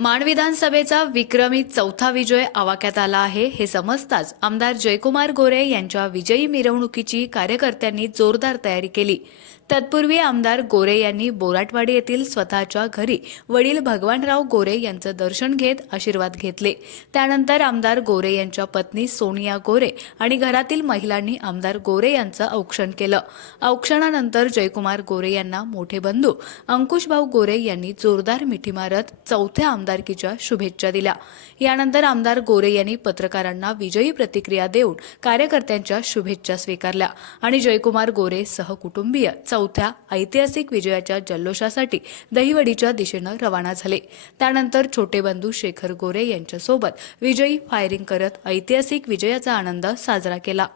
माण विधानसभेचा विक्रमी चौथा विजय आवाक्यात आला आहे हे समजताच आमदार जयकुमार गोरे यांच्या विजयी मिरवणुकीची कार्यकर्त्यांनी जोरदार तयारी केली। तत्पूर्वी आमदार गोरे यांनी बोराटवाडी येथील स्वतःच्या घरी वडील भगवानराव गोरे यांचं दर्शन घेत आशीर्वाद घेतले। त्यानंतर आमदार गोरे यांच्या पत्नी सोनिया गोरे आणि घरातील महिलांनी आमदार गोरे यांचं औक्षण केलं। औक्षणानंतर जयकुमार गोरे यांना मोठे बंधू अंकुशभाऊ गोरे यांनी जोरदार मिठी मारत चौथ्या आमदारकीच्या शुभेच्छा दिल्या। यानंतर आमदार गोरे यांनी पत्रकारांना विजयी प्रतिक्रिया देऊन कार्यकर्त्यांच्या शुभेच्छा स्वीकारल्या आणि जयकुमार गोरे सहकुटुंबीय चौथ्या ऐतिहासिक विजयाच्या जल्लोषासाठी दहिवडीच्या दिशेने रवाना झाले। त्यानंतर छोटे बंधू शेखर गोरे यांच्यासोबत विजयी फायरिंग करत ऐतिहासिक विजयाचा आनंद साजरा केला।